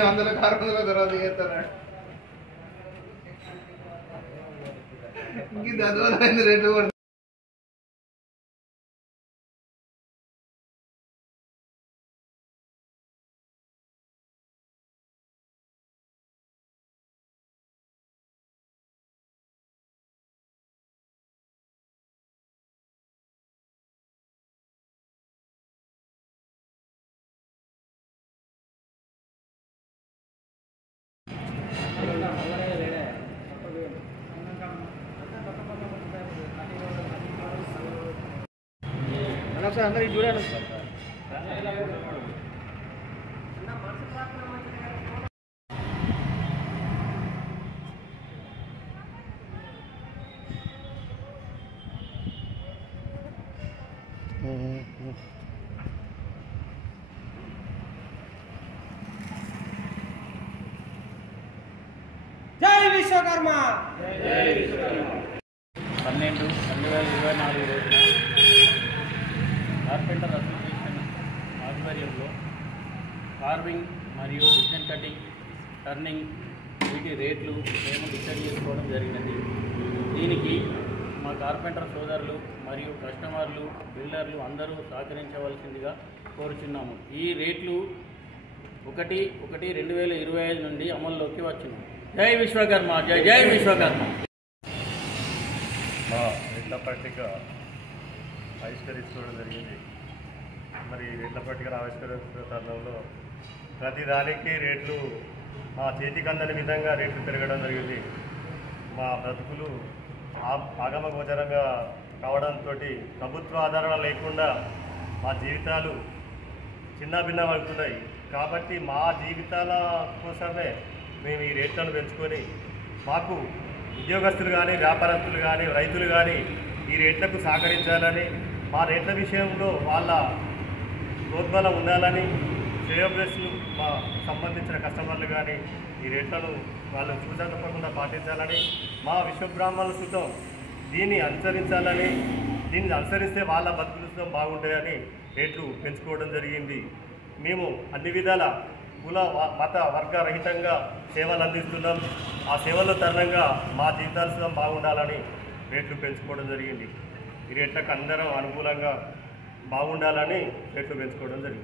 800 600 తర్వాత చేస్తాడు ఇంక అద్భుతమైన రేట్లు కూడా అందరికి చూడండి జై విశ్వకర్మ 12/2024 రోజున కార్పెంటర్ అసోసియేషన్ ఆధ్వర్యంలో కార్వింగ్ మరియు డిజైన్ కటింగ్ టర్నింగ్ వీటి రేట్లు మేము డిసైడ్ చేసుకోవడం జరిగినది. దీనికి మా కార్పెంటర్ సోదరులు మరియు కస్టమర్లు బిల్డర్లు అందరూ సహకరించవలసిందిగా కోరుచున్నాము. ఈ రేట్లు 1/1/2025 నుండి అమల్లోకి వచ్చింది. జై విశ్వకర్మ, జై జై విశ్వకర్మ. మా రేట్ల పట్టిక ఆవిష్కరించుకోవడం జరిగింది. మరి రేట్ల పట్టిక ఆవిష్కరించిన తరుణంలో ప్రతి దానికి రేట్లు మా చేతికి అందని విధంగా రేట్లు పెరగడం జరిగింది. మా బ్రతుకులు ఆగమ గోచరంగా కావడంతో ప్రభుత్వ ఆధారణ లేకుండా మా జీవితాలు చిన్నభిన్నమవుతున్నాయి. కాబట్టి మా జీవితాల కోసమే మేము ఈ రేట్లను పెంచుకొని మాకు ఉద్యోగస్తులు కానీ వ్యాపారస్తులు కానీ రైతులు కానీ ఈ రేట్లకు సహకరించాలని, మా రేట్ల విషయంలో వాళ్ళ ప్రోద్బలం ఉండాలని, శ్రేయోభిలాషులు మా సంబంధించిన కస్టమర్లు కానీ ఈ రేట్లను వాళ్ళు చూసా తప్పకుండా పాటించాలని, మా విశ్వబ్రాహ్మణుల సుతం దీన్ని అనుసరించాలని, దీన్ని అనుసరిస్తే వాళ్ళ బతుకులతో బాగుంటాయని రేట్లు పెంచుకోవడం జరిగింది. మేము అన్ని విధాల కుల మత వర్గ రహితంగా సేవలు అందిస్తున్నాం. ఆ సేవల్లో తరుణంగా మా జీవితాలు బాగుండాలని రేట్లు పెంచుకోవడం జరిగింది. ఈ రేట్లకు అందరం అనుకూలంగా బాగుండాలని రేట్లు పెంచుకోవడం జరిగింది.